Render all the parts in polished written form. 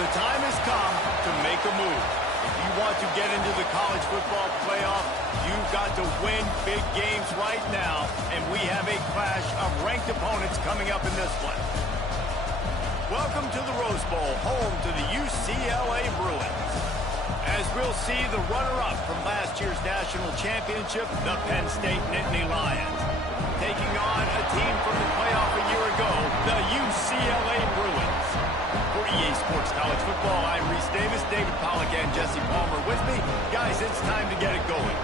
The time has come to make a move. If you want to get into the college football playoff, you've got to win big games right now, and we have a clash of ranked opponents coming up in this one. Welcome to the Rose Bowl, home to the UCLA Bruins. As we'll see the runner-up from last year's national championship, the Penn State Nittany Lions, taking on a team from the playoff a year ago, the UCLA Bruins. For EA Sports College Football, I'm Reese Davis, David Pollack, and Jesse Palmer with me. Guys, it's time to get it going.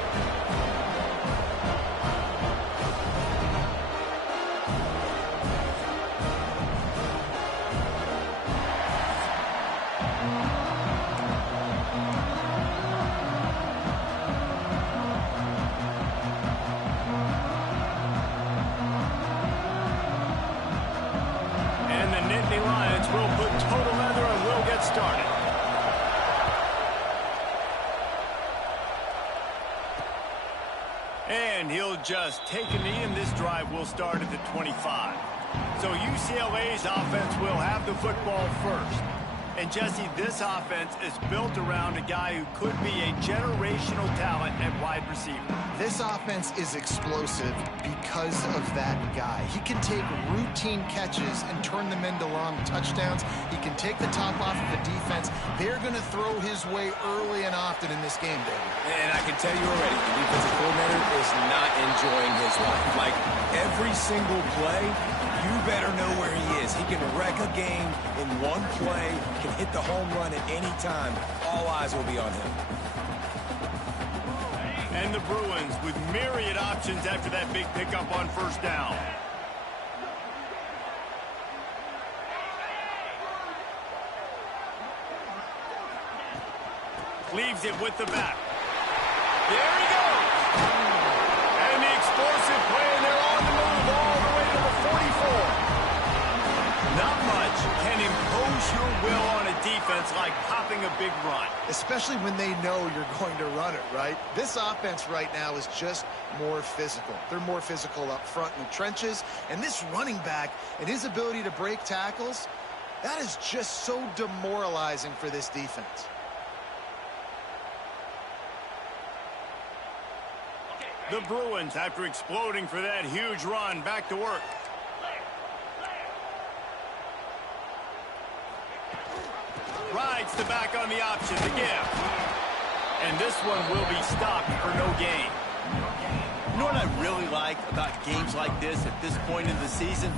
Will put total leather and we'll get started. And he'll just take a knee, and this drive will start at the 25. So UCLA's offense will have the football first. And Jesse, this offense is built around a guy who could be a generational talent at wide receiver. This offense is explosive because of that guy. He can take routine catches and turn them into long touchdowns. He can take the top off of the defense. They're going to throw his way early and often in this game, David. And I can tell you already, the defensive coordinator is not enjoying his life. Like, every single play, you better know where he is. He can wreck a game in one play, can hit the home run at any time. All eyes will be on him. And the Bruins with myriad options after that big pickup on first down. Leaves it with the back. There he goes. And the explosive play, and they're on the move all the way to the 44. Not much can impose your will on a defense like popping a big run. Especially when they know you're going to run it, right? This offense right now is just more physical. They're more physical up front in the trenches. And this running back and his ability to break tackles, that is just so demoralizing for this defense. The Bruins, after exploding for that huge run, back to work. Rides the back on the option, the give. And this one will be stopped for no gain. You know what I really like about games like this at this point in the season?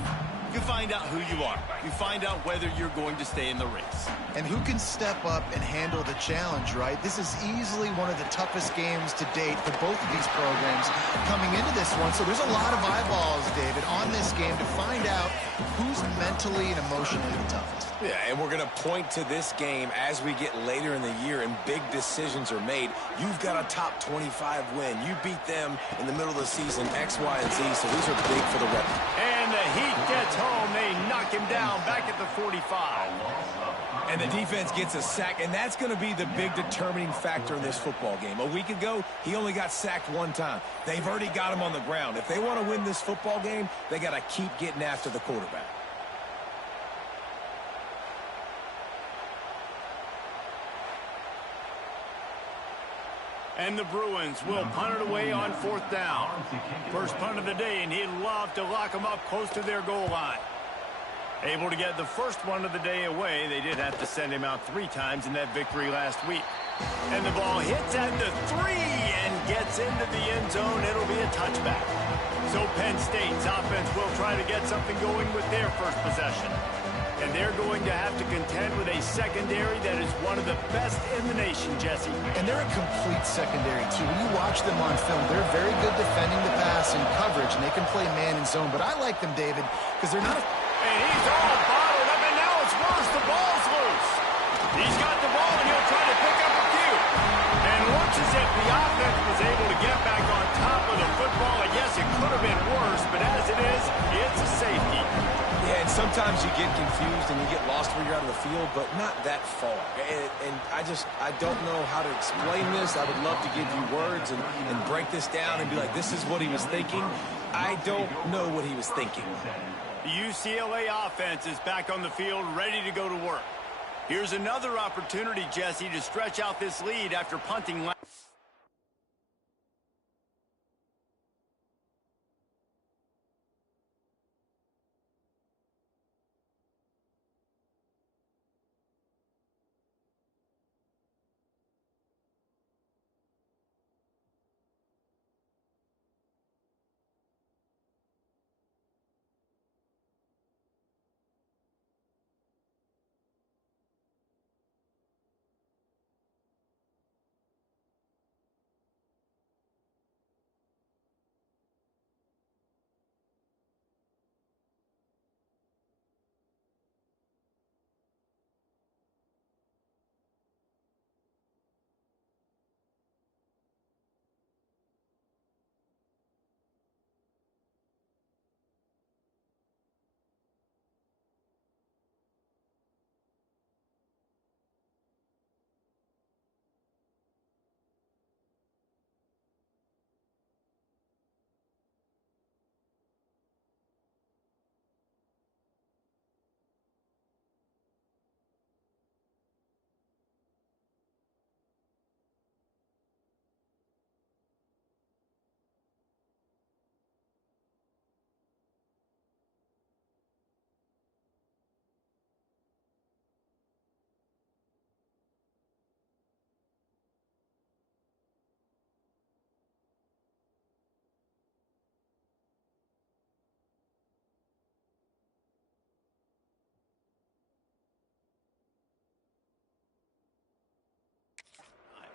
You find out who you are. You find out whether you're going to stay in the race. And who can step up and handle the challenge, right? This is easily one of the toughest games to date for both of these programs coming into this one. So there's a lot of eyeballs, David, on this game to find out who's mentally and emotionally the toughest. Yeah, and we're going to point to this game as we get later in the year and big decisions are made. You've got a top 25 win. You beat them in the middle of the season, X, Y, and Z, so these are big for the Rebels. And the Heat gets home. They knock him down back at the 45. And the defense gets a sack, and that's going to be the big determining factor in this football game. A week ago, he only got sacked one time. They've already got him on the ground. If they want to win this football game, they got to keep getting after the quarterback. And the Bruins will punt it away on fourth down. First punt of the day, and he'd love to lock them up close to their goal line. Able to get the first one of the day away. They did have to send him out 3 times in that victory last week. And the ball hits at the 3 and gets into the end zone. It'll be a touchback. So Penn State's offense will try to get something going with their first possession. And they're going to have to contend with a secondary that is one of the best in the nation, Jesse. And they're a complete secondary, too. When you watch them on film, they're very good defending the pass and coverage, and they can play man and zone. But I like them, David, because they're not... And he's all bottled up, and now it's worse. The ball's loose. He's got the ball, and he'll try to pick up a few. And looks as if the offense was able to get back on top of the football. And yes, it could have been worse, but as it is, it's a safety. Yeah, and sometimes you get confused and you get lost where you're out of the field, but not that far. And I don't know how to explain this. I would love to give you words and break this down and be like, this is what he was thinking. I don't know what he was thinking. The UCLA offense is back on the field, ready to go to work. Here's another opportunity, Jesse, to stretch out this lead after punting last.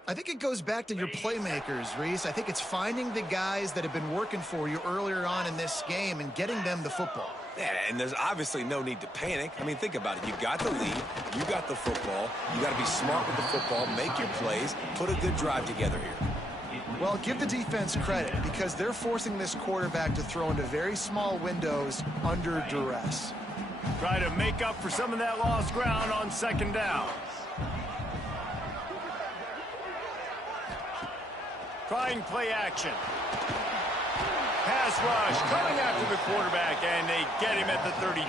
I think it goes back to your playmakers, Reese. I think it's finding the guys that have been working for you earlier on in this game and getting them the football. Yeah, and there's obviously no need to panic. I mean, think about it. You got the lead. You got the football. You got to be smart with the football, make your plays, put a good drive together here. Well, give the defense credit because they're forcing this quarterback to throw into very small windows under duress. Try to make up for some of that lost ground on second down. Trying play action. Pass rush coming after the quarterback, and they get him at the 32.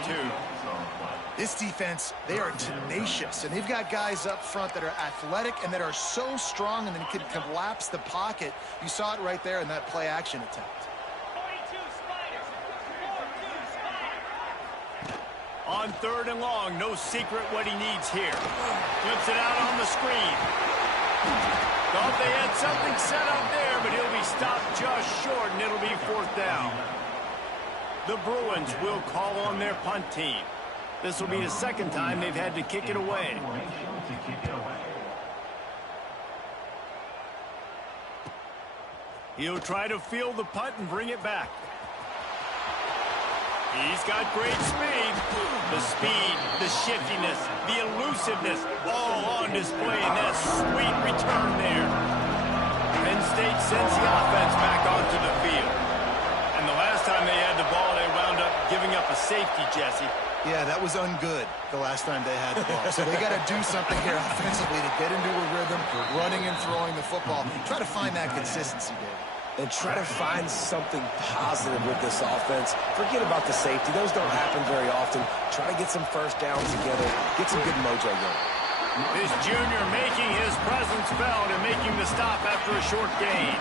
This defense, they are tenacious, and they've got guys up front that are athletic and that are so strong and then can collapse the pocket. You saw it right there in that play action attempt. On third and long, no secret what he needs here. Flips it out on the screen. Thought they had something set up there, but he'll be stopped just short, and it'll be fourth down. The Bruins will call on their punt team. This will be the second time they've had to kick it away. He'll try to field the punt and bring it back. He's got great speed. The speed, the shiftiness, the elusiveness, all on display in that sweet return there. Penn State sends the offense back onto the field. And the last time they had the ball, they wound up giving up a safety, Jesse. Yeah, that was ungood the last time they had the ball. So they got to do something here offensively to get into a rhythm, running and throwing the football. Try to find that consistency, David. And try to find something positive with this offense. Forget about the safety. Those don't happen very often. Try to get some first downs together. Get some good mojo going. This junior making his presence felt and making the stop after a short gain.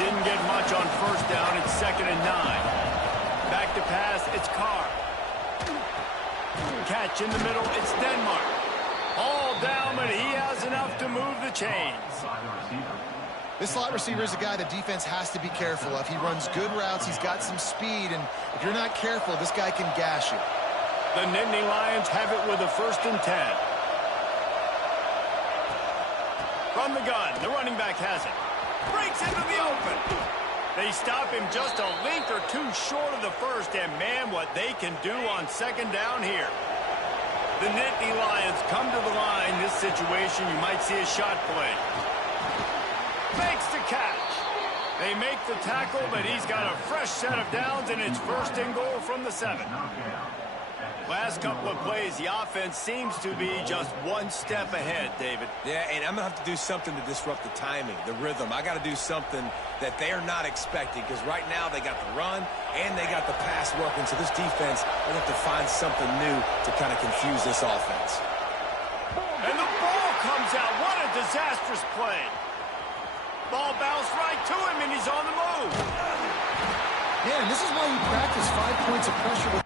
Didn't get much on first down. It's 2nd and 9. Back to pass. It's Carr. Catch in the middle. It's Denmark. All down, but he has enough to move the chains. This slot receiver is a guy the defense has to be careful of. He runs good routes. He's got some speed, and if you're not careful, this guy can gash you. The Nittany Lions have it with a 1st and 10. From the gun, the running back has it. Breaks into the open. They stop him just a link or two short of the first, and man, what they can do on second down here. The Nittany Lions come to the line. This situation, you might see a shot play. Makes the catch. They make the tackle, but he's got a fresh set of downs, and it's 1st and goal from the 7. Last couple of plays, the offense seems to be just one step ahead, David. Yeah, and I'm going to have to do something to disrupt the timing, the rhythm. I got to do something that they're not expecting because right now they got the run and they got the pass working. So this defense will have to find something new to kind of confuse this offense. a disastrous play. Ball bounced right to him, and he's on the move. Man, this is why you practice 5 points of pressure.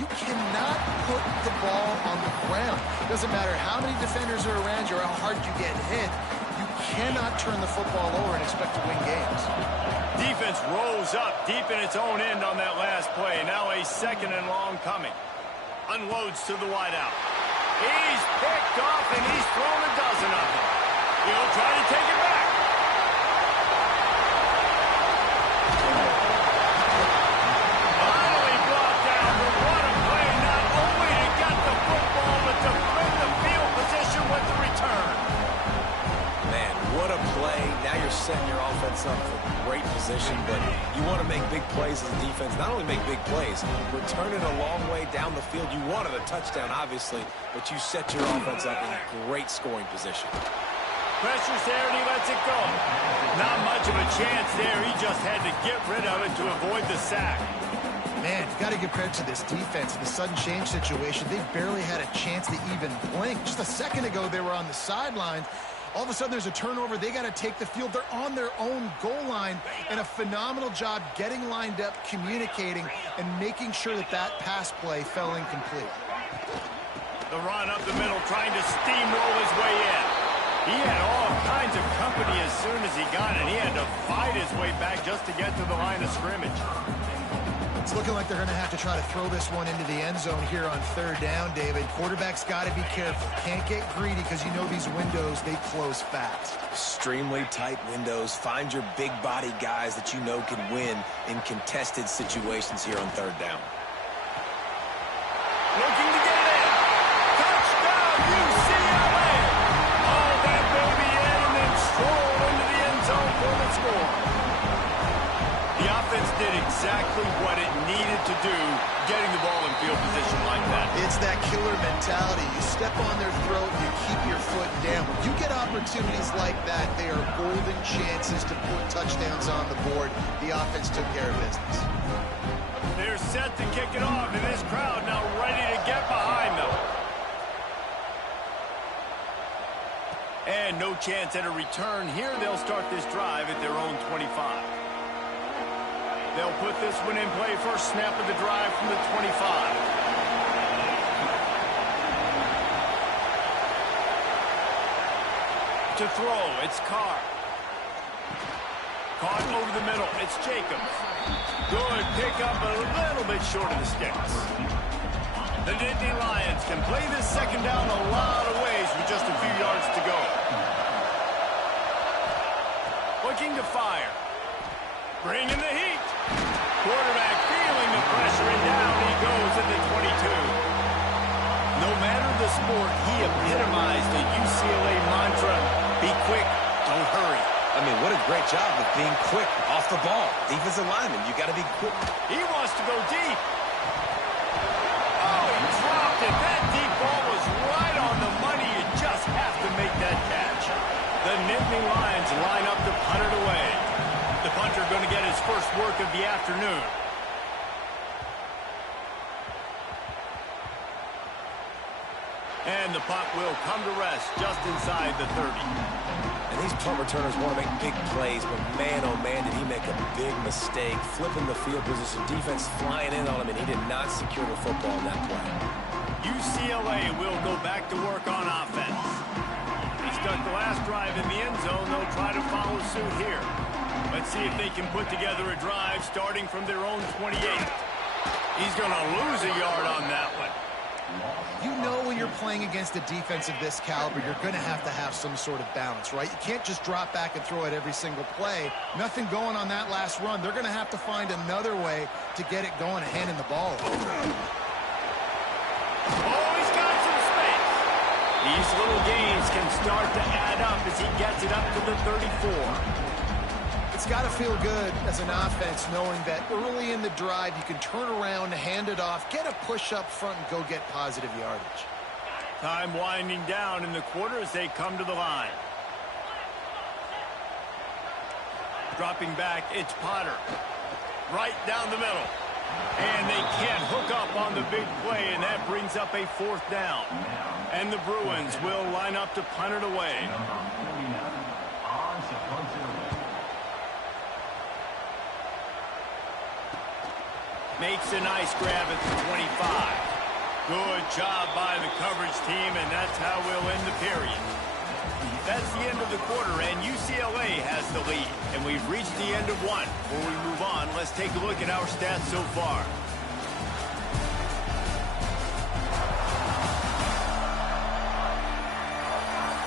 You cannot put the ball on the ground. Doesn't matter how many defenders are around you or how hard you get hit. You cannot turn the football over and expect to win games. Defense rose up deep in its own end on that last play. Now a 2nd and long coming. Unloads to the wideout. He's picked off, and he's thrown a dozen of them. He'll try to take it back. Finally brought down, but what a play. Not only to get the football, but to flip the field position with the return. Man, what a play. Now you're setting your offense up for great position, but you want to make big plays as a defense. Not only make big plays, return it a long way down the field. You wanted a touchdown, obviously, but you set your offense up in a great scoring position. Pressure's there, and he lets it go. Not much of a chance there. He just had to get rid of it to avoid the sack. Man, you got to give credit to this defense. In the sudden change situation, they barely had a chance to even blink. Just a second ago, they were on the sidelines. All of a sudden, there's a turnover. They got to take the field. They're on their own goal line, and a phenomenal job getting lined up, communicating, and making sure that that pass play fell incomplete. The run up the middle, trying to steamroll his way in. He had all kinds of company as soon as he got it. He had to fight his way back just to get to the line of scrimmage. It's looking like they're going to have to try to throw this one into the end zone here on 3rd down, David. Quarterback's got to be careful. Can't get greedy because you know these windows, they close fast. Extremely tight windows. Find your big body guys that you know can win in contested situations here on 3rd down. Looking to get it in. Touchdown, UCLA. All that baby in and then stroll into the end zone for the score. The offense did exactly what it needed to do, getting the ball in field position like that. It's that killer mentality. You step on their throat, you keep your foot down. When you get opportunities like that, they are golden chances to put touchdowns on the board. The offense took care of business. They're set to kick it off, and this crowd now ready to get behind them. And no chance at a return here. They'll start this drive at their own 25. They'll put this one in play. First snap of the drive from the 25. To throw, it's Carr. Caught over the middle, it's Jacobs. Good pickup, a little bit short of the sticks. The Nittany Lions can play this second down a lot of ways with just a few yards to go. Looking to fire. Bringing the heat. Quarterback feeling the pressure, and down he goes at the 22. No matter the sport, he epitomized the UCLA mantra, be quick, don't hurry. I mean, what a great job of being quick off the ball. Defensive lineman, you got to be quick. He wants to go deep. Oh, he dropped it. That deep ball was right on the money. You just have to make that catch. The Nittany Lions line up to punt it away. The punter going to get his first work of the afternoon. And the punt will come to rest just inside the 30. And these punt returners want to make big plays, but man, oh man, did he make a big mistake, flipping the field position, defense flying in on him, and he did not secure the football in that play. UCLA will go back to work on offense. They stuck the last drive in the end zone. They'll try to follow suit here. Let's see if they can put together a drive starting from their own 28. He's going to lose a yard on that one. You know when you're playing against a defense of this caliber, you're going to have some sort of balance, right? You can't just drop back and throw it every single play. Nothing going on that last run. They're going to have to find another way to get it going and handing the ball over. Oh, he's got some space. These little gains can start to add up as he gets it up to the 34. It's got to feel good as an offense knowing that early in the drive you can turn around, hand it off, get a push up front, and go get positive yardage. Time winding down in the quarter as they come to the line. Dropping back, it's Potter. Right down the middle. And they can't hook up on the big play, and that brings up a 4th down. And the Bruins will line up to punt it away. Makes a nice grab at the 25. Good job by the coverage team, and that's how we'll end the period. That's the end of the quarter, and UCLA has the lead. And we've reached the end of one. Before we move on, let's take a look at our stats so far.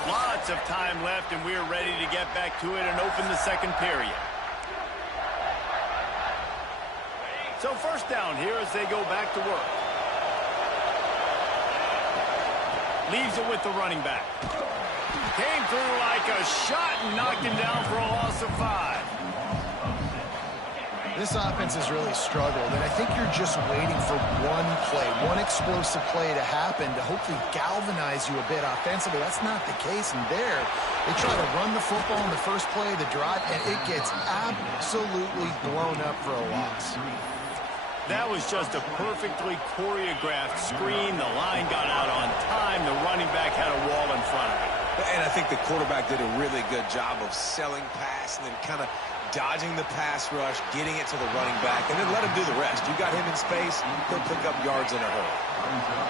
Lots of time left, and we're ready to get back to it and open the second period. So first down here as they go back to work. Leaves it with the running back. Came through like a shot and knocked him down for a loss of 5. This offense has really struggled, and I think you're just waiting for one play, one explosive play to happen to hopefully galvanize you a bit offensively. That's not the case, and there they try to run the football in the first play of the drive, and it gets absolutely blown up for a loss. That was just a perfectly choreographed screen. The line got out on time. The running back had a wall in front of him. And I think the quarterback did a really good job of selling pass and then kind of dodging the pass rush, getting it to the running back, and then let him do the rest. You got him in space, he'll pick up yards in a hurry.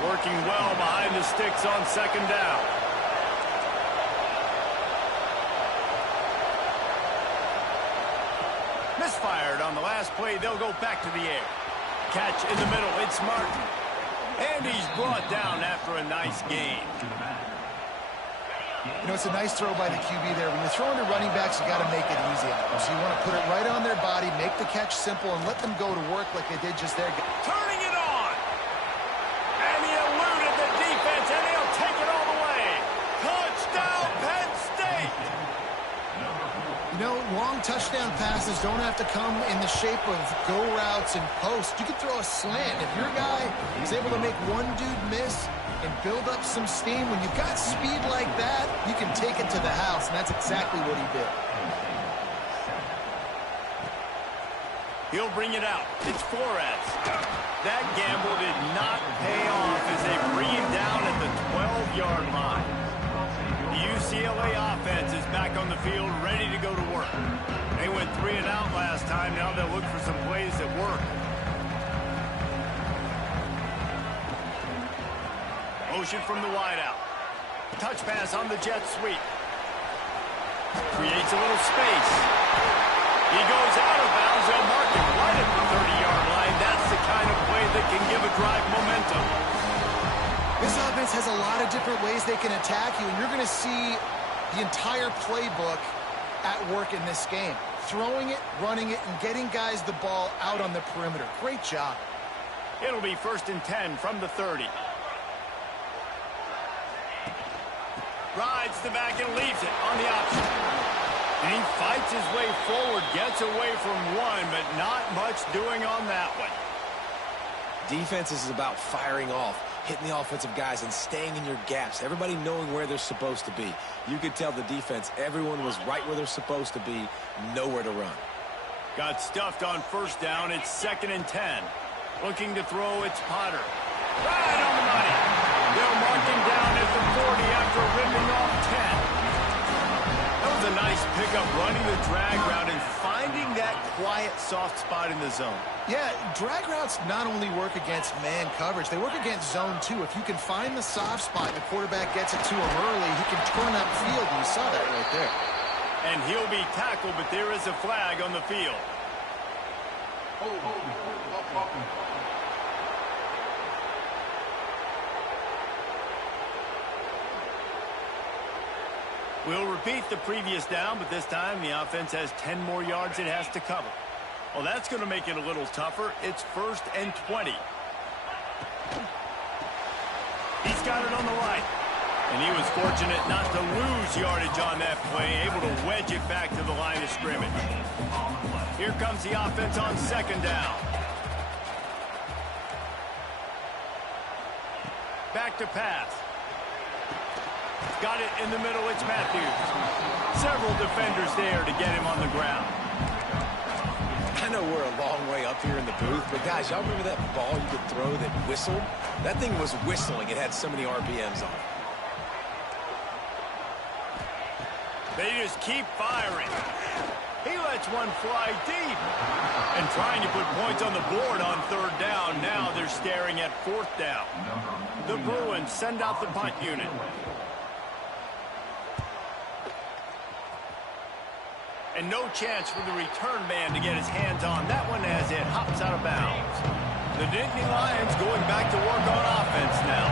Working well behind the sticks on second down. Misfired on the last play. They'll go back to the air. Catch in the middle. It's Martin. And he's brought down after a nice gain. You know, it's a nice throw by the QB there. When you're throwing to running backs, you got to make it easy on them. So you want to put it right on their body, make the catch simple, and let them go to work like they did just there. Turning it on. And he eluded the defense, and he'll take it all the way. Touchdown, Penn State. You know, long touchdown passes don't have to come in the shape of go routes and posts. You can throw a slant. If your guy is able to make one dude miss and build up some steam, when you've got speed like that, you can take it to the house, and that's exactly what he did. He'll bring it out. It's Flores. That gamble did not pay off as they bring him down at the 12-yard line. The UCLA offense is back on the field, ready to go to work. They went 3 and out last time. Now they'll look for some plays that work. Motion from the wideout. Touch pass on the jet sweep. Creates a little space. He goes out of bounds. They'll mark him right at the 30-yard line. That's the kind of play that can give a drive momentum. This offense has a lot of different ways they can attack you, and you're going to see the entire playbook at work in this game. Throwing it, running it, and getting guys the ball out on the perimeter. Great job. It'll be 1st and 10 from the 30. Rides the back and leaves it on the option. And he fights his way forward, gets away from one, but not much doing on that one. Defense is about firing off, hitting the offensive guys and staying in your gaps. Everybody knowing where they're supposed to be. You could tell the defense, everyone was right where they're supposed to be, nowhere to run. Got stuffed on 1st down. It's 2nd and 10. Looking to throw, it's Potter. Right on the money. They'll mark him down at the 40 after ripping off 10. That was a nice pickup, running the drag route and finding finding that quiet, soft spot in the zone. Yeah, drag routes not only work against man coverage, they work against zone too. If you can find the soft spot and the quarterback gets it to him early, he can turn upfield, and you saw that right there. And he'll be tackled, but there is a flag on the field. We'll repeat the previous down, but this time the offense has 10 more yards it has to cover. Well, that's going to make it a little tougher. It's 1st and 20. He's got it on the right. And he was fortunate not to lose yardage on that play, able to wedge it back to the line of scrimmage. Here comes the offense on 2nd down. Back to pass. Got it in the middle. It's Matthews. Several defenders there to get him on the ground. I know we're a long way up here in the booth, but guys, y'all remember that ball you could throw that whistled? That thing was whistling. It had so many RPMs on it. They just keep firing. He lets one fly deep. And trying to put points on the board on 3rd down. Now they're staring at 4th down. The Bruins send out the punt unit. And no chance for the return man to get his hands on that one as it hops out of bounds. The Nittany Lions going back to work on offense now.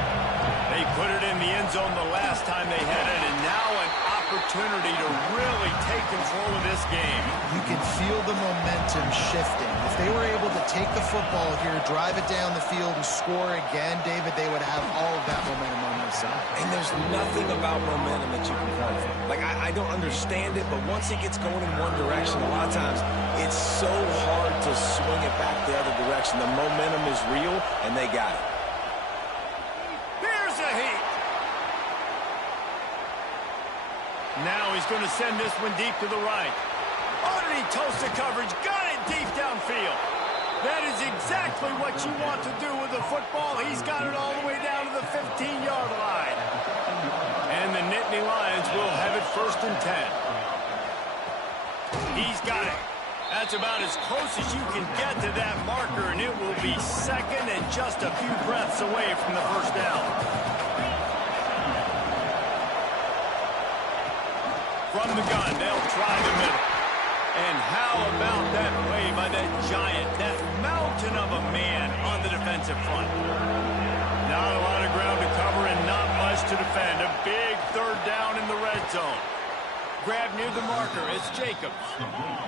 They put it in the end zone the last time they had it, and now an opportunity to really take control of this game. You can feel the momentum shifting. If they were able to take the football here, drive it down the field, and score again, David, they would have all of that momentum on their side. And there's nothing about momentum that you can run from. Like, I don't understand it, but once it gets going in one direction, a lot of times it's so hard to swing it back the other direction. The momentum is real, and they got it. Here's a heat. Now he's going to send this one deep to the right. Underneath toasted coverage, got it deep downfield. That is exactly what you want to do with the football. He's got it all the way down to the 15-yard line. And the Nittany Lions will have it 1st and 10. He's got it. That's about as close as you can get to that marker, and it will be 2nd and just a few breaths away from the 1st down. From the gun, they'll try the middle. And how about that play by that giant, that mountain of a man on the defensive front? Not a lot of ground to cover and not much to defend. A big 3rd down in the red zone. Grab near the marker. It's Jacobs.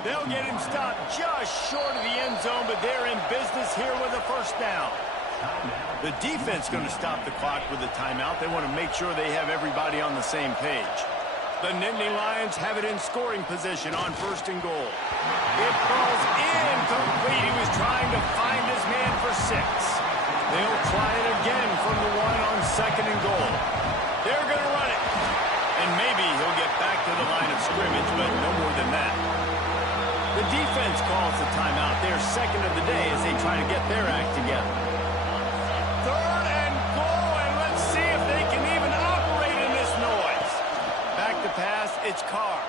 They'll get him stopped just short of the end zone, but they're in business here with a 1st down. The defense going to stop the clock with a timeout. They want to make sure they have everybody on the same page. The Nittany Lions have it in scoring position on 1st and goal. It falls incomplete. He was trying to find his man for 6. They'll try it again from the 1 on 2nd and goal. They're going to run it. And maybe he'll get back to the line of scrimmage, but no more than that. The defense calls the timeout. They're 2nd of the day as they try to get their act together. 3rd and goal, and let's see if they can even operate in this noise. Back to pass, it's Carr.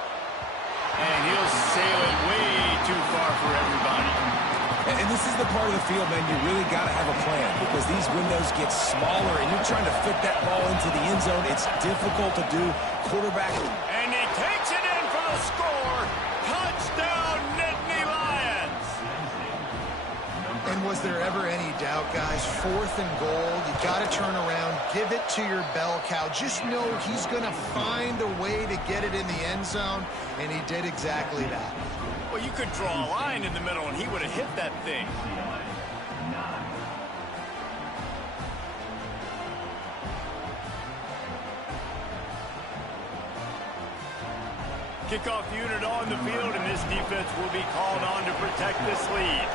And he'll sail it way too far for everybody. And this is the part of the field, man, you really got to have a plan because these windows get smaller and you're trying to fit that ball into the end zone. It's difficult to do. Quarterback. And he takes it in for the score. Touchdown, Nittany Lions. And was there ever any doubt, guys? 4th and goal. You got to turn around. Give it to your bell cow. Just know he's going to find a way to get it in the end zone, and he did exactly that. Well, you could draw a line in the middle, and he would have hit that thing. Kickoff unit on the field, and this defense will be called on to protect this lead.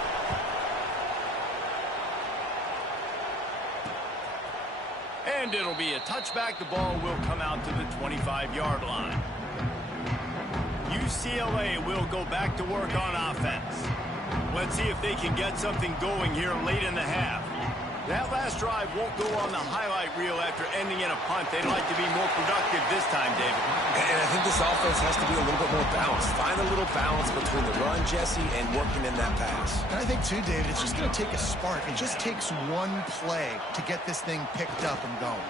And it'll be a touchback. The ball will come out to the 25-yard line. UCLA will go back to work on offense. Let's see if they can get something going here late in the half. That last drive won't go on the highlight reel after ending in a punt. They'd like to be more productive this time, David. And I think this offense has to be a little bit more balanced. Find a little balance between the run, Jesse, and working in that pass. And I think, too, David, it's just going to take a spark. It just takes one play to get this thing picked up and going.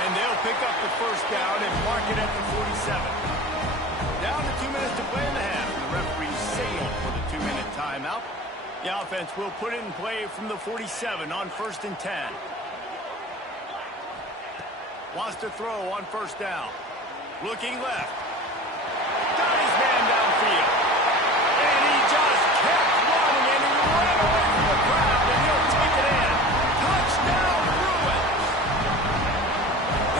And they'll pick up the first down and mark it at the 47. Down to 2 minutes to play in the half. The referee sailed for the 2-minute timeout. The offense will put it in play from the 47 on 1st and 10. Wants to throw on first down. Looking left. Got his man downfield. And he just kept running, and he ran away from the crowd, and he'll take it in. Touchdown, Bruins!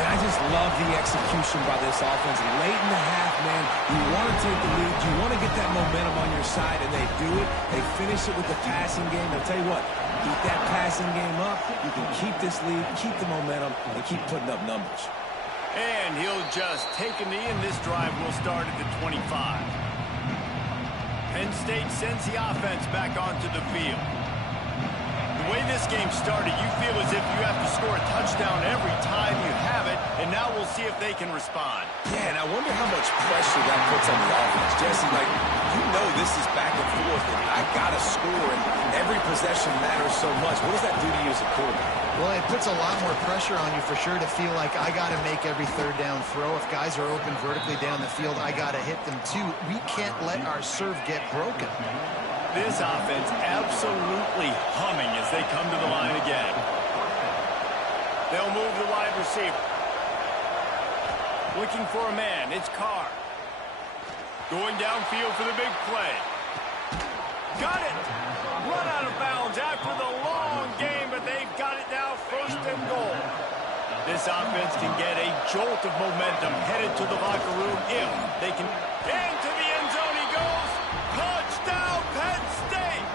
And I just love the execution by this offense. Late in the half, man, you want to take the lead. You want to get that momentum on your side, and they do it. They finish it with the passing game. I'll tell you what, keep that passing game up. You can keep this lead, keep the momentum, and keep putting up numbers. And he'll just take a knee, and this drive will start at the 25. Penn State sends the offense back onto the field. The way this game started, you feel as if you have to score a touchdown every time you have it, and now we'll see if they can respond. Yeah, and I wonder how much pressure that puts on the offense. Jesse, like, you know this is back and forth, and I got to score, and every possession matters so much. What does that do to you as a quarterback? Well, it puts a lot more pressure on you for sure to feel like I got to make every third down throw. If guys are open vertically down the field, I got to hit them too. We can't let our serve get broken. This offense absolutely humming as they come to the line again. They'll move the wide receiver. Looking for a man. It's Carr. Going downfield for the big play. Got it. Run out of bounds after the long game, but they've got it now 1st and goal. This offense can get a jolt of momentum headed to the locker room if they can. Into the end zone he goes. Touchdown, Penn State!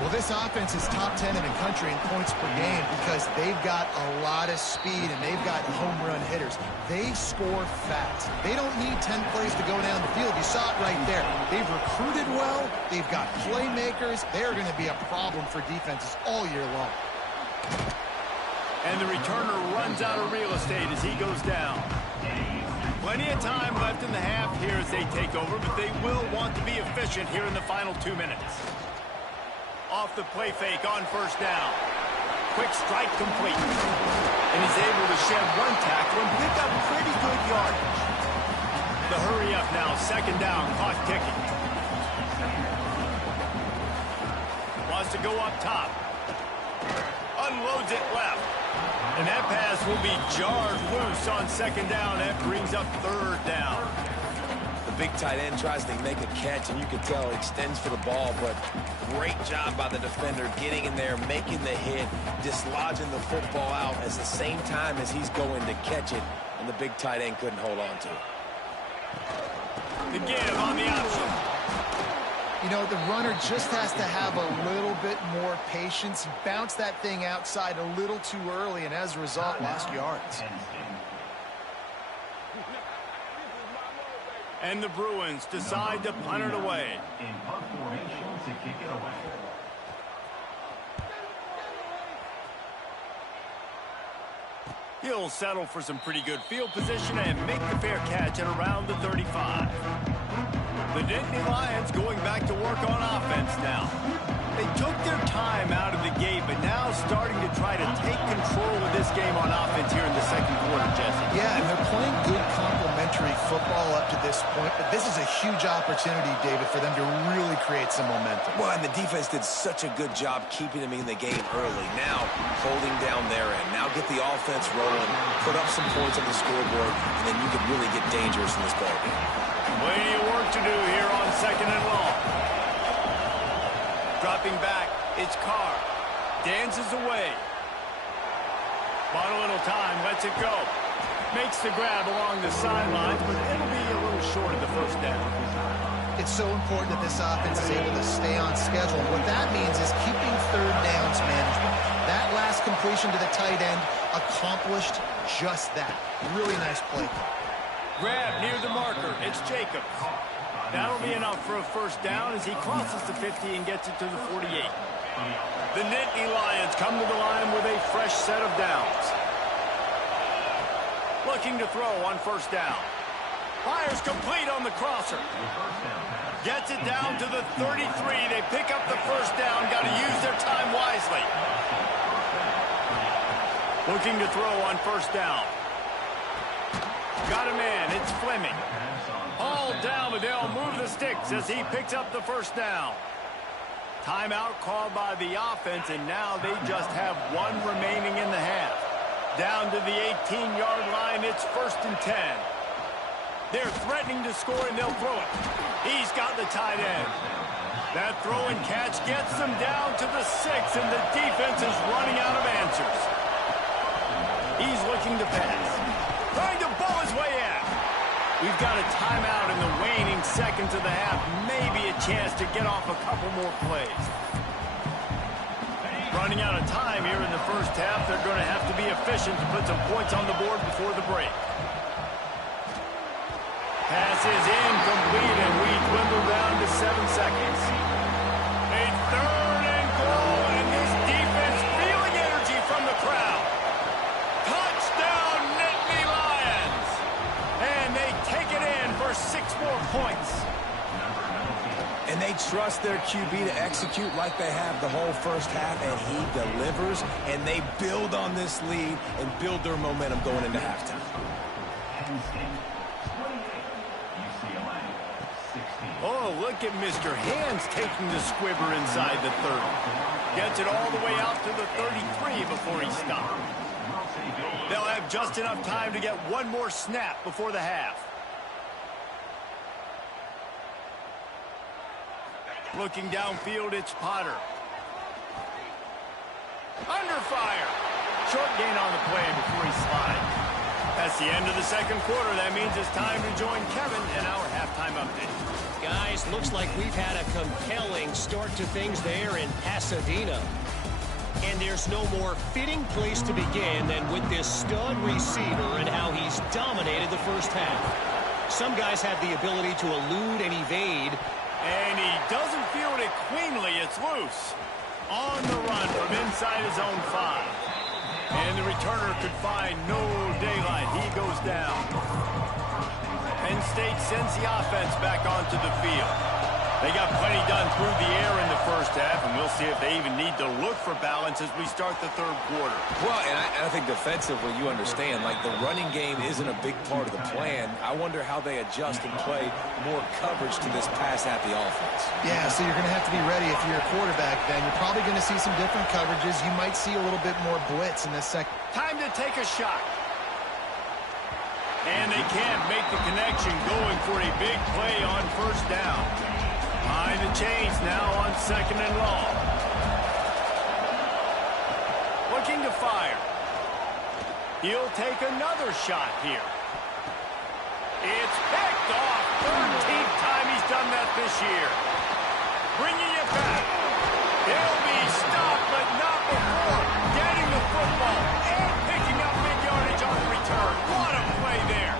Well, this offense is top 10 in the country in points per game because they've got a lot of speed and they've got home run hitters. They score fast. They don't need 10 plays to go down the field. You saw it right there. They've recruited well. They've got playmakers. They're going to be a problem for defenses all year long. And the returner runs out of real estate as he goes down. Plenty of time left in the half here as they take over, but they will want to be efficient here in the final 2 minutes. Off the play fake on first down. Quick strike complete. And he's able to shed one tackle and pick up pretty good yardage. The hurry up now, 2nd down, clock ticking. Wants to go up top. Unloads it left. And that pass will be jarred loose on 2nd down. That brings up 3rd down. The big tight end tries to make a catch, and you can tell he extends for the ball, but great job by the defender getting in there, making the hit, dislodging the football out at the same time as he's going to catch it, and the big tight end couldn't hold on to it. The give on the option. You know, the runner just has to have a little bit more patience, bounce that thing outside a little too early, and as a result, lost yards. And the Bruins decide to punt it away. In punt formation to kick it away. He'll settle for some pretty good field position and make the fair catch at around the 35. The Nittany Lions going back to work on offense now. They took their time out of the gate, but now starting to try to take control of this game on offense here in the 2nd quarter, Jesse. Yeah, and they're playing good complementary football up to this point, but this is a huge opportunity, David, for them to really create some momentum. Well, and the defense did such a good job keeping them in the game early. Now, holding down their end. Now get the offense rolling, put up some points on the scoreboard, and then you can really get dangerous in this ballgame. Plenty of work to do here on 2nd and long. Dropping back, it's Carr. Dances away. Bought a little time, lets it go. Makes the grab along the sidelines, but it'll be a little short of the 1st down. It's so important that this offense is able to stay on schedule. What that means is keeping 3rd downs manageable. That last completion to the tight end accomplished just that. Really nice play. Grab near the marker. It's Jacobs. That'll be enough for a first down as he crosses the 50 and gets it to the 48. The Nittany Lions come to the line with a fresh set of downs. Looking to throw on first down. Fires complete on the crosser. Gets it down to the 33. They pick up the first down. Got to use their time wisely. Looking to throw on first down. Got a man. It's Fleming. All down, but they'll move the sticks as he picks up the first down. Timeout called by the offense, and now they just have one remaining in the half. Down to the 18-yard line, it's 1st and 10. They're threatening to score, and they'll throw it. He's got the tight end. That throw and catch gets them down to the 6, and the defense is running out of answers. He's looking to pass. Trying to ball his way out. We've got a timeout in the waning seconds of the half. Maybe a chance to get off a couple more plays. Running out of time here in the first half. They're going to have to be efficient to put some points on the board before the break. Pass is incomplete, and we dwindle down to 7 seconds. A 3rd and goal, and this defense feeling energy from the crowd. Touchdown, Nittany Lions! And they take it in for 6 more points. And they trust their QB to execute like they have the whole first half, and he delivers, and they build on this lead and build their momentum going into halftime. Penn State, 28, UCLA, 16. Oh, look at Mr. Hands taking the squibber inside the 30. Gets it all the way out to the 33 before he stops. They'll have just enough time to get one more snap before the half. Looking downfield, it's Potter. Under fire. Short gain on the play before he slides. That's the end of the second quarter. That means it's time to join Kevin in our halftime update. Guys, looks like we've had a compelling start to things there in Pasadena. And there's no more fitting place to begin than with this stud receiver and how he's dominated the first half. Some guys have the ability to elude and evade. And he doesn't field it cleanly. It's loose. On the run from inside his own 5. And the returner could find no daylight. He goes down. Penn State sends the offense back onto the field. They got plenty done through the air in the first half, and we'll see if they even need to look for balance as we start the third quarter. Well, and I think defensively, you understand, like the running game isn't a big part of the plan. I wonder how they adjust and play more coverage to this pass at the offense. Yeah, so you're going to have to be ready if you're a quarterback, then. You're probably going to see some different coverages. You might see a little bit more blitz in this second. Time to take a shot. And they can't make the connection, going for a big play on first down. Behind the chains now on 2nd and long. Looking to fire. He'll take another shot here. It's picked off. 13th time he's done that this year. Bringing it back. He'll be stopped, but not before getting the football and picking up big yardage on the return. What a play there.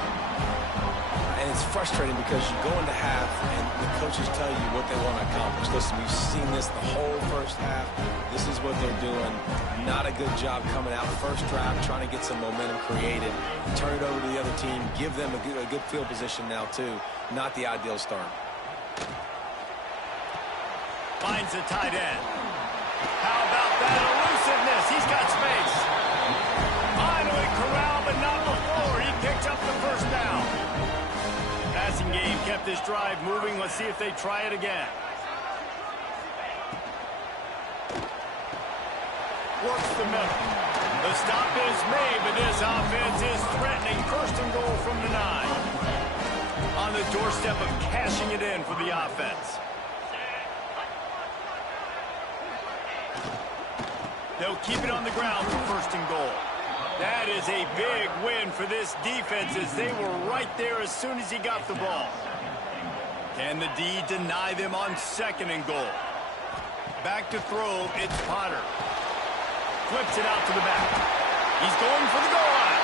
And it's frustrating because you go into half and the coaches tell you what they want to accomplish. Listen, we've seen this the whole first half. This is what they're doing. Not a good job coming out first drive, trying to get some momentum created. Turn it over to the other team. Give them a good field position now, too. Not the ideal start. Finds the tight end. How about that elusiveness? He's got space. Finally corralled, but not before. He picks up the first down. Passing game kept this drive moving. Let's see if they try it again. Works the middle. The stop is made, but this offense is threatening. 1st and goal from the 9. On the doorstep of cashing it in for the offense. They'll keep it on the ground for 1st and goal. That is a big win for this defense as they were right there as soon as he got the ball. Can the D deny them on 2nd and goal? Back to throw, it's Potter. Flips it out to the back. He's going for the goal line.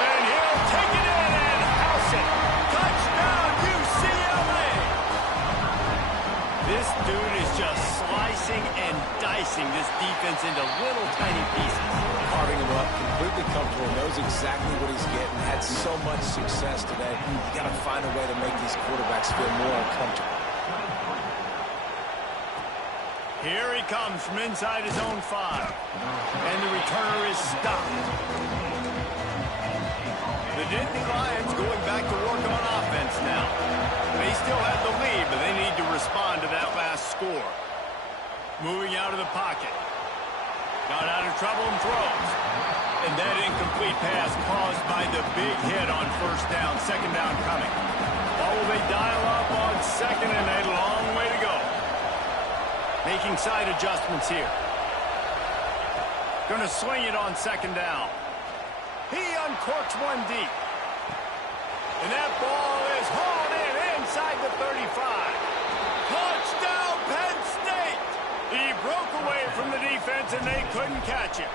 And he'll take it in and house it. Touchdown, UCLA. This dude is just slicing and dicing this defense into little tiny pieces. Carving him up, completely comfortable, knows exactly what he's getting, had so much success today. You got to find a way to make these quarterbacks feel more uncomfortable. Here he comes from inside his own 5. And the returner is stopped. The Nittany Lions going back to work on offense now. They still have the lead, but they need to respond to that last score. Moving out of the pocket. Got out of trouble and throws. And that incomplete pass caused by the big hit on first down. Second down coming. Oh, they dial up on second and a long way to go. Making side adjustments here. Going to swing it on second down. He uncorks one deep. And that ball is hauled in inside the 35. Touchdown, Penn State! He broke away from the defense and they couldn't catch him.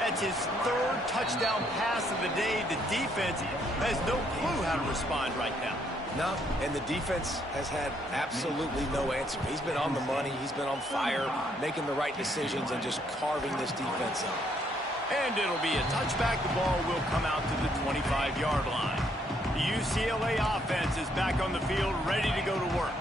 That's his 3rd touchdown pass of the day. The defense has no clue how to respond right now. No, and the defense has had absolutely no answer. He's been on the money. He's been on fire, making the right decisions and just carving this defense up. And it'll be a touchback. The ball will come out to the 25-yard line. The UCLA offense is back on the field, ready to go to work.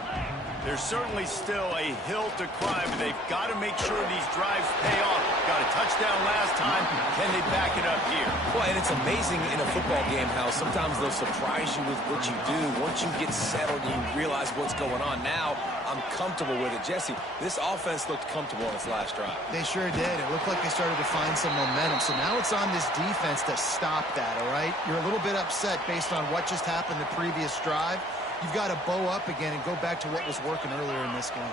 There's certainly still a hill to climb, but they've got to make sure these drives pay off. Got a touchdown last time. Can they back it up here? Well, and it's amazing in a football game how sometimes they'll surprise you with what you do. Once you get settled and you realize what's going on. Now, I'm comfortable with it. Jesse, this offense looked comfortable on its last drive. They sure did. It looked like they started to find some momentum. So now it's on this defense to stop that, all right? You're a little bit upset based on what just happened the previous drive. You've got to bow up again and go back to what was working earlier in this game.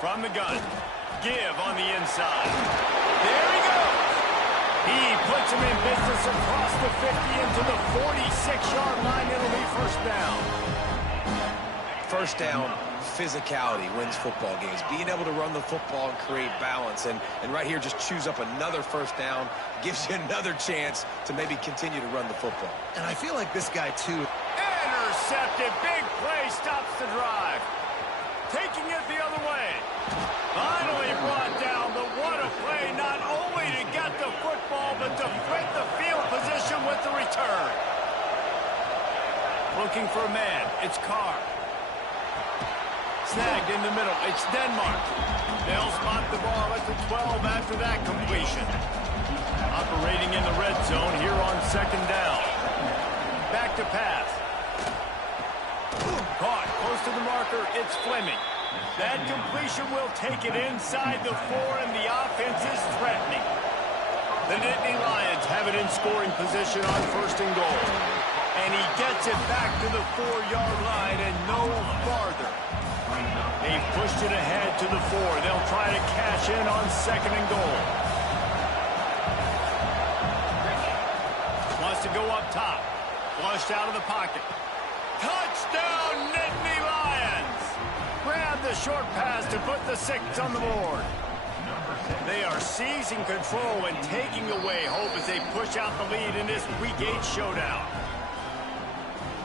From the gun, give on the inside. There he goes. He puts him in business across the 50 into the 46-yard line. It'll be first down. First down, physicality wins football games. Being able to run the football and create balance. And right here, just choose up another first down. Gives you another chance to maybe continue to run the football. And I feel like this guy, too. Intercepted. Big play stops the drive. Taking it the other way. Finally brought down. But what a play, not only to get the football, but to flip the field position with the return. Looking for a man. It's Carr. Snagged in the middle. It's Denmark. They'll spot the ball at the 12 after that completion. Operating in the red zone here on second down. Back to pass. Caught close to the marker. It's Fleming. That completion will take it inside the 4, and the offense is threatening. The Nittany Lions have it in scoring position on first and goal. And he gets it back to the 4-yard line and no farther. They've pushed it ahead to the 4. They'll try to cash in on second and goal. Wants to go up top. Flushed out of the pocket. Touchdown, Nittany Lions! Grab the short pass to put the 6 on the board. They are seizing control and taking away hope as they push out the lead in this Week 8 showdown.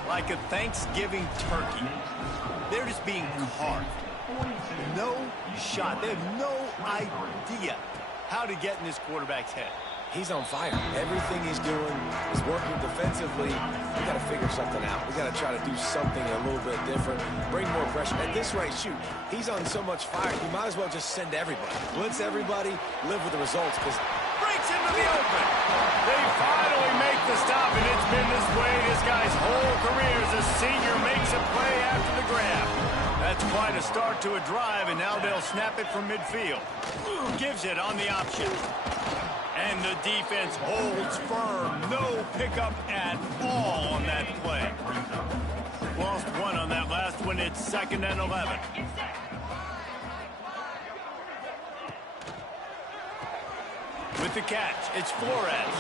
Like a Thanksgiving turkey, they're just being carved. No shot. They have no idea how to get in this quarterback's head. He's on fire. Everything he's doing is working defensively. We got to figure something out. We got to try to do something a little bit different, bring more pressure. At this rate, shoot, he's on so much fire, you might as well just send everybody. Blitz everybody, live with the results, because breaks into the open. They finally make the stop, and it's been this way this guy's whole career as a senior makes a play after the grab. That's quite a start to a drive, and now they'll snap it from midfield. Gives it on the option. And the defense holds firm. No pickup at all on that play. Lost one on that last one. It's 2nd and 11. With the catch, it's Flores.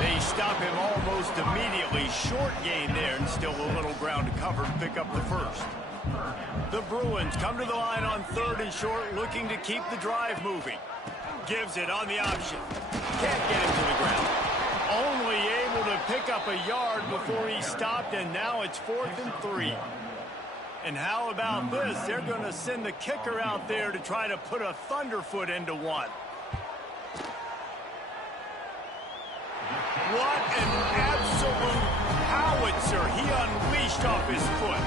They stop him almost immediately. Short gain there, and still a little ground to cover to pick up the first. The Bruins come to the line on 3rd and short, looking to keep the drive moving. Gives it on the option. Can't get him to the ground. Only able to pick up a yard before he stopped, and now it's 4th and 3. And how about this? They're going to send the kicker out there to try to put a thunderfoot into one. What an absolute howitzer he unleashed off his foot.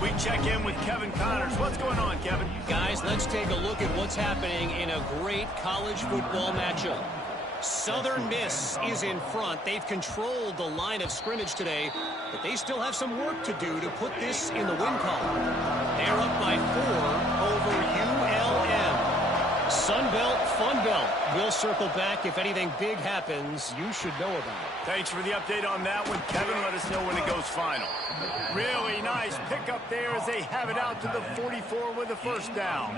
We check in with Kevin Connors. What's going on, Kevin? Guys, let's take a look at what's happening in a great college football matchup. Southern Miss is in front. They've controlled the line of scrimmage today, but they still have some work to do to put this in the win column. They're up by 4 over ULM. Sunbelt, Funbelt. We'll circle back if anything big happens you should know about it. Thanks for the update on that one, Kevin. Let us know when it goes final. Really nice pickup there as they have it out to the 44 with a first down.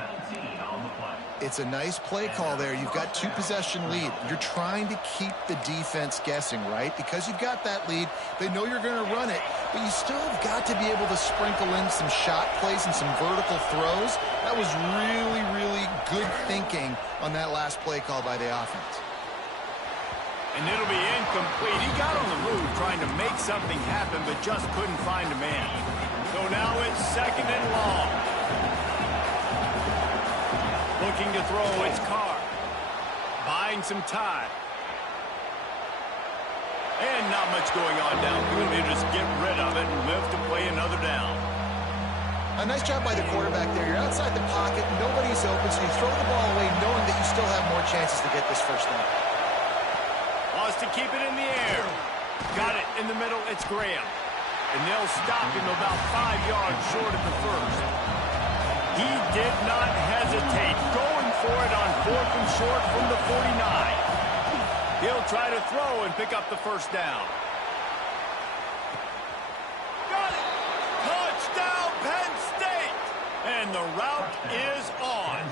It's a nice play call there. You've got 2-possession lead. You're trying to keep the defense guessing, right? Because you've got that lead. They know you're going to run it, but you still have got to be able to sprinkle in some shot plays and some vertical throws. That was really, really good thinking on that last play call by the offense. And it'll be incomplete. He got on the move trying to make something happen, but just couldn't find a man. So now it's 2nd and long. Looking to throw, it's Carr. Buying some time. And not much going on downfield. They just get rid of it and live to play another down. A nice job by the quarterback there. You're outside the pocket. Nobody's open, so you throw the ball away knowing that you still have more chances to get this first down. Wants to keep it in the air. Got it in the middle. It's Graham. And they'll stop him about 5 yards short of the first. He did not hesitate. Going for it on 4th and short from the 49. He'll try to throw and pick up the first down. Got it! Touchdown, Penn State! And the route is on.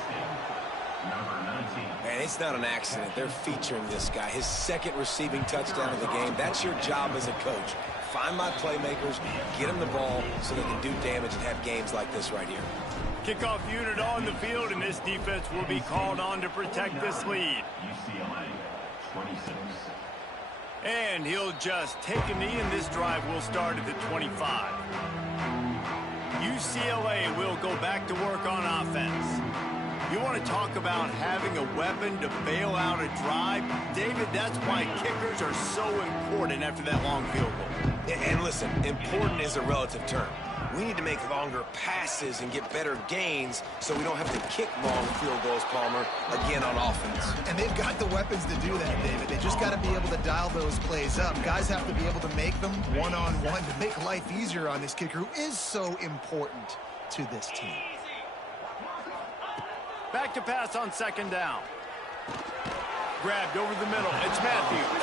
Man, it's not an accident. They're featuring this guy. His 2nd receiving touchdown of the game. That's your job as a coach. Find my playmakers, get them the ball so they can do damage and have games like this right here. Kickoff unit on the field, and this defense will be called on to protect this lead. UCLA, 26. And he'll just take a knee, and this drive will start at the 25. UCLA will go back to work on offense. You want to talk about having a weapon to bail out a drive? David, that's why kickers are so important after that long field goal. And listen, important is a relative term. We need to make longer passes and get better gains so we don't have to kick long field goals, Palmer, again on offense. And they've got the weapons to do that, David. They just got to be able to dial those plays up. Guys have to be able to make them one-on-one to make life easier on this kicker who is so important to this team. Back to pass on 2nd down. Grabbed over the middle. It's Matthews.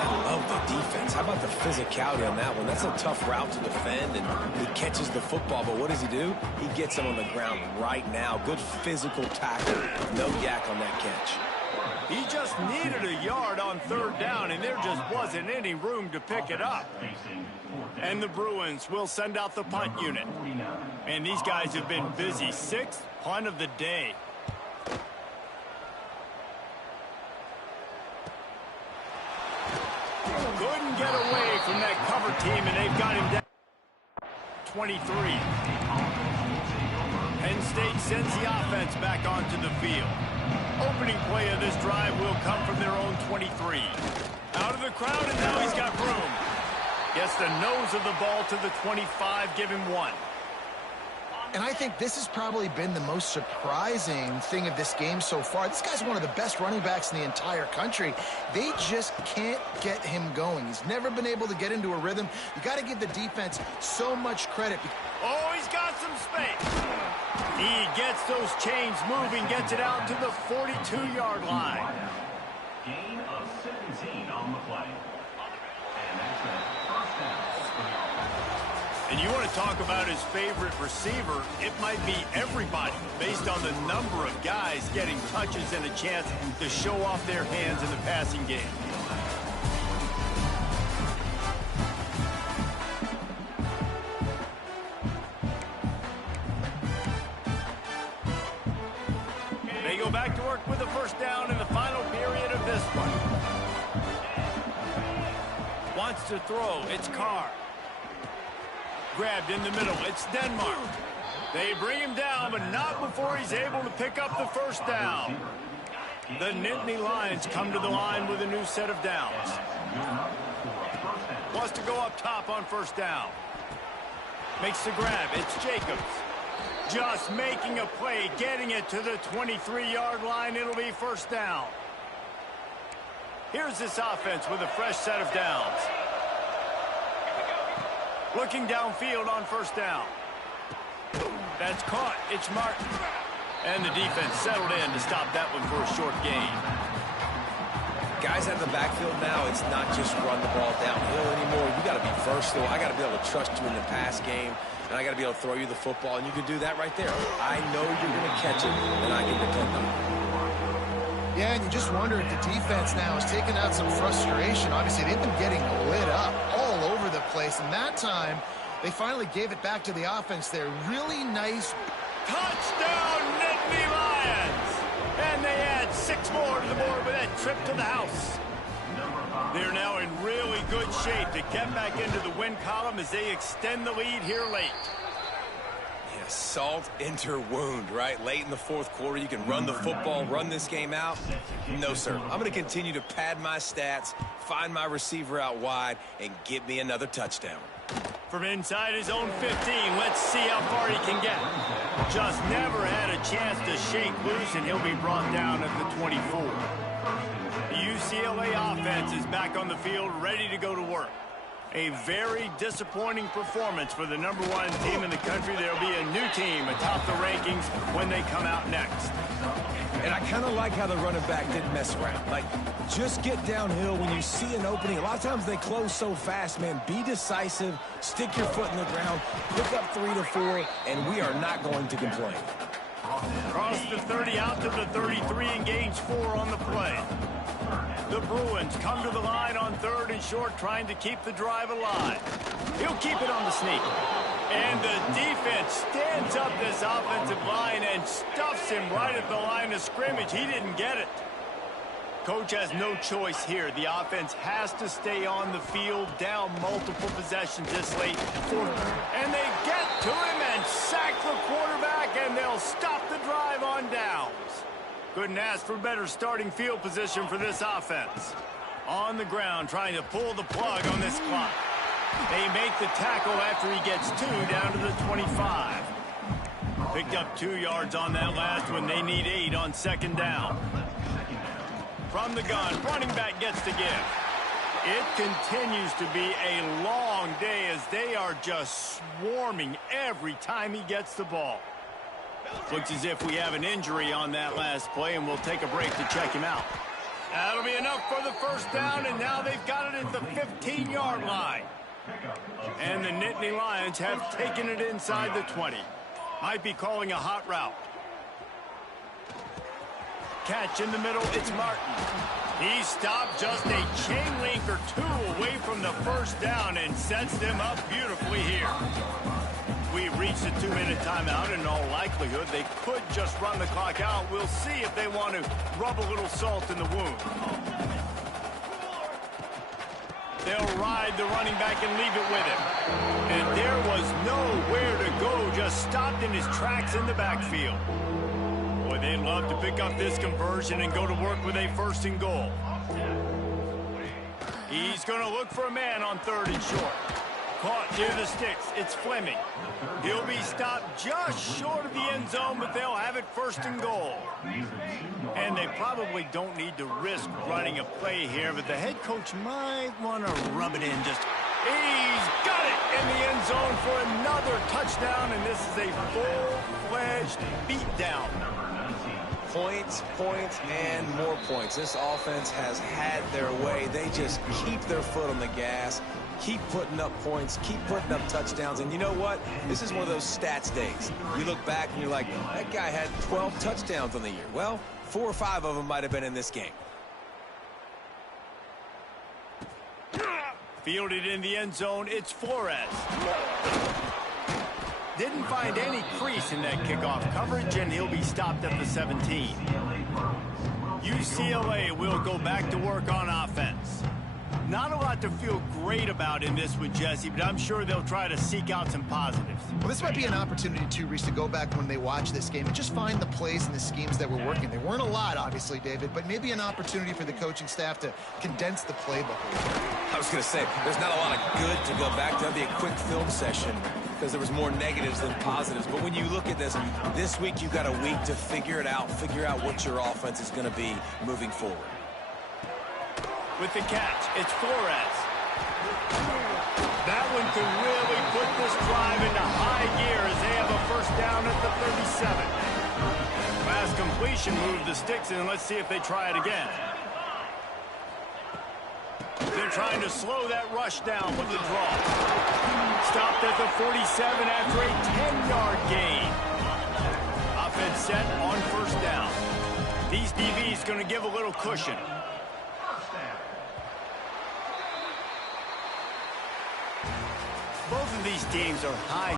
I love the defense. How about the physicality on that one? That's a tough route to defend, and he catches the football, but what does he do? He gets him on the ground right now. Good physical tackle. No yak on that catch. He just needed a yard on 3rd down, and there just wasn't any room to pick it up. And the Bruins will send out the punt unit. And these guys have been busy. 6th punt of the day. Couldn't get away from that cover team, and they've got him down. 23. Penn State sends the offense back onto the field. Opening play of this drive will come from their own 23. Out of the crowd, and now he's got room. Gets the nose of the ball to the 25, give him 1. And I think this has probably been the most surprising thing of this game so far. This guy's one of the best running backs in the entire country. They just can't get him going. He's never been able to get into a rhythm. You got to give the defense so much credit. Oh, he's got some space. He gets those chains moving, gets it out to the 42-yard line. Gain of 17 on the play. And that's a first down. And you want to talk about his favorite receiver, it might be everybody based on the number of guys getting touches and a chance to show off their hands in the passing game. They go back to work with a first down in the final period of this one. Wants to throw, it's Carr. grabbed in the middle. It's Denmark. They bring him down, but not before he's able to pick up the first down. The Nittany Lions come to the line with a new set of downs. Wants to go up top on first down. Makes the grab. It's Jacobs. Just making a play, getting it to the 23-yard line. It'll be first down. Here's this offense with a fresh set of downs. Looking downfield on first down. That's caught. It's Martin. And the defense settled in to stop that one for a short gain. Guys out of the backfield now, it's not just run the ball downhill anymore. You got to be versatile. I got to be able to trust you in the pass game, and I got to be able to throw you the football, and you can do that right there. I know you're going to catch it, and I can depend on it. Yeah, and you just wonder if the defense now is taking out some frustration. Obviously, they've been getting lit up all over the place, and that time they finally gave it back to the offense there. Really nice. Touchdown, Nittany Lions! And they add 6 more to the board with that trip to the house. They're now in really good shape to get back into the win column as they extend the lead here late. Yeah, salt into wound, right? Late in the fourth quarter, you can run the football, run this game out. No, sir. I'm going to continue to pad my stats, find my receiver out wide, and get me another touchdown. From inside his own 15, let's see how far he can get. Just never had a chance to shake loose, and he'll be brought down at the 24. The UCLA offense is back on the field, ready to go to work. A very disappointing performance for the #1 team in the country. There'll be a new team atop the rankings when they come out next. And I kind of like how the running back didn't mess around. Like, just get downhill when you see an opening. A lot of times they close so fast, man. Be decisive, stick your foot in the ground, pick up 3 to 4, and we are not going to complain. Cross the 30 out to the 33 and gains 4 on the play. The Bruins come to the line on 3rd and short, trying to keep the drive alive. He'll keep it on the sneak. And the defense stands up this offensive line and stuffs him right at the line of scrimmage. He didn't get it. Coach has no choice here. The offense has to stay on the field, down multiple possessions this late. And they get to him and sack the quarterback, and they'll stop the drive on downs. Couldn't ask for better starting field position for this offense. On the ground, trying to pull the plug on this clock. They make the tackle after he gets 2 down to the 25. Picked up 2 yards on that last one. They need 8 on 2nd down. From the gun, running back gets to give. It continues to be a long day as they are just swarming every time he gets the ball. Looks as if we have an injury on that last play, and we'll take a break to check him out. That'll be enough for the first down, and now they've got it at the 15-yard line. And the Nittany Lions have taken it inside the 20. Might be calling a hot route. Catch in the middle, it's Martin. He stopped just a chain link or 2 away from the first down and sets them up beautifully here. We reached a 2-minute timeout, and in all likelihood, they could just run the clock out. We'll see if they want to rub a little salt in the wound. They'll ride the running back and leave it with him. And there was nowhere to go, just stopped in his tracks in the backfield. Boy, they'd love to pick up this conversion and go to work with a 1st and goal. He's going to look for a man on 3rd and short. Caught near the sticks. It's Fleming. He'll be stopped just short of the end zone, but they'll have it 1st and goal. And they probably don't need to risk running a play here, but the head coach might want to rub it in just. He's got it in the end zone for another touchdown, and this is a full-fledged beatdown. Points, points, and more points. This offense has had their way. They just keep their foot on the gas, keep putting up points, keep putting up touchdowns. And you know what? This is one of those stats days. You look back and you're like, that guy had 12 touchdowns on the year. Well, 4 or 5 of them might have been in this game. Fielded in the end zone, it's Flores. Didn't find any crease in that kickoff coverage, and he'll be stopped at the 17. UCLA will go back to work on offense. Not a lot to feel great about in this one, Jesse, but I'm sure they'll try to seek out some positives. Well, this might be an opportunity, too, Reese, to go back when they watch this game and just find the plays and the schemes that were working. There weren't a lot, obviously, David, but maybe an opportunity for the coaching staff to condense the playbook a little bit. I was going to say, there's not a lot of good to go back to. That'd be a quick film session because there was more negatives than positives. But when you look at this week you've got a week to figure it out, figure out what your offense is going to be moving forward. With the catch, it's Flores. That one could really put this drive into high gear as they have a first down at the 37. Fast completion moved the sticks in. Let's see if they try it again. They're trying to slow that rush down with the draw. Stopped at the 47 after a 10-yard gain. Offense set on first down. These DBs going to give a little cushion. Both of these teams are high